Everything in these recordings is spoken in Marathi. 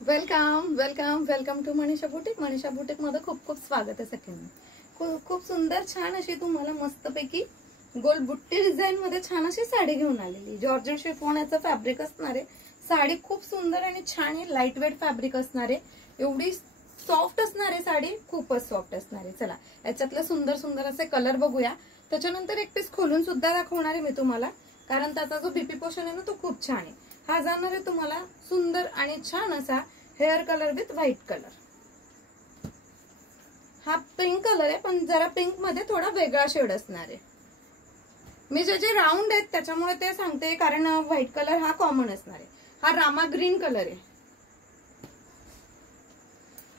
Welcome welcome welcome to Manisha boutique. Manisha boutique मध्ये खूप खूप स्वागत आहे सगळ्यांना. खूप सुंदर छान अशी तुम्हाला मस्तपैकी गोल बुट्टी डिझाइन मध्ये छान अशी साडी घेऊन आलेली. जॉर्जेट शिफॉनचं फॅब्रिक असणार आहे. साडी खूप सुंदर आणि छान आहे. लाईट वेट फॅब्रिक असणार आहे. एवढी सॉफ्ट असणार आहे साडी, खूपच सॉफ्ट असणार आहे. चला याच्यातले सुंदर सुंदर असे कलर बघूया. त्याच्यानंतर एक पीस खोलून सुद्धा दाखवणार आहे मी तुम्हाला, कारण त्याचा जो बीपी पोर्शन आहे ना तो खूप छान आहे. हा जाणार आहे तुम्हाला सुंदर आणि छान असा hair colour with white colour. हा पिंक कलर आहे, पण जरा पिंक मध्ये थोडा वेगळा शेड असणार आहे. मी जे राऊंड आहेत त्याच्यामुळे ते सांगते, कारण व्हाईट कलर हा कॉमन असणार आहे. हा रामा ग्रीन कलर आहे.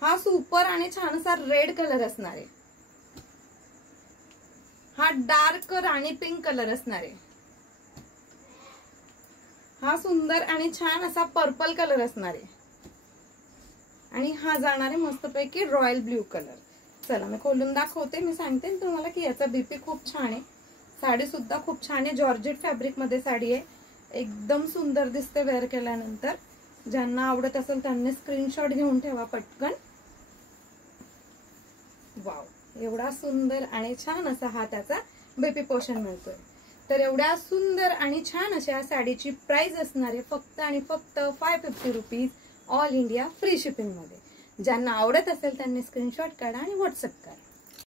हा सुपर आणि छान असा रेड कलर असणार आहे. हा डार्क राणी पिंक कलर असणार आहे. हा सुंदर आणि छान असा पर्पल कलर असणार आहे. आणि हा जाणार आहे मस्तपैकी रॉयल ब्ल्यू कलर. चला मी खोलून दाखवते. मी सांगते तुम्हाला की याचा बीपी खूप छान आहे. साडी सुद्धा खूप छान आहे. जॉर्जेट फॅब्रिक मध्ये साडी आहे. एकदम सुंदर दिसते वेअर केल्यानंतर. ज्यांना आवडत असेल त्यांनी स्क्रीनशॉट घेऊन ठेवा पटकन. वाव, एवढा सुंदर आणि छान असा हा त्याचा बीपी पोर्शन मिळतोय. तर एवढ्या सुंदर आणि छान अशा साडीची प्राइस असणार आहे फक्त आणि फक्त 550 rupees, all India free shipping मध्ये. ज्यांना आवडत असेल त्यांनी स्क्रीनशॉट काढा आणि व्हॉट्सअप करा.